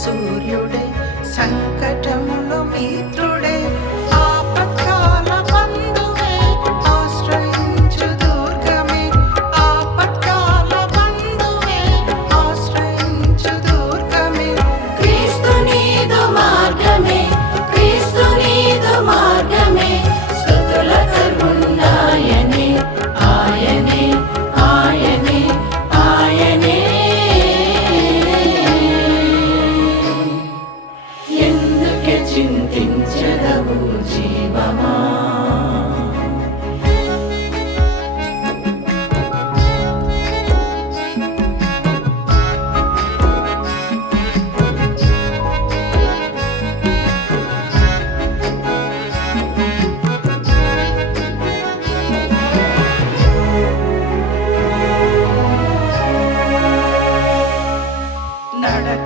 സൂര്യുടെ സങ്കടമുള്ള മീത്ര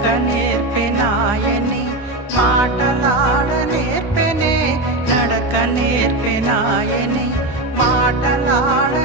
நடக்க நேர்ப்பே மாட்டலாட நேர்ப்பெனே நடக்க நேர்ப்பே மாட்டலாட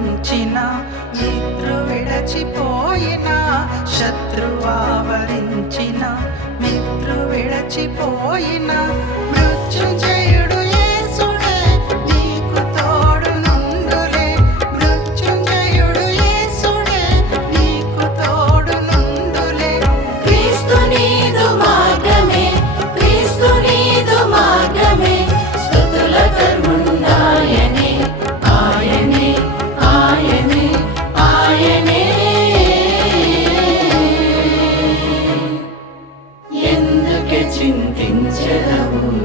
వచ్చిన మిత్రు విడచిపోయిన శత్రువావరించిన మిత్రు విడచిపోయిన మృత్యు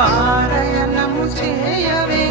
పారయణము చేయవే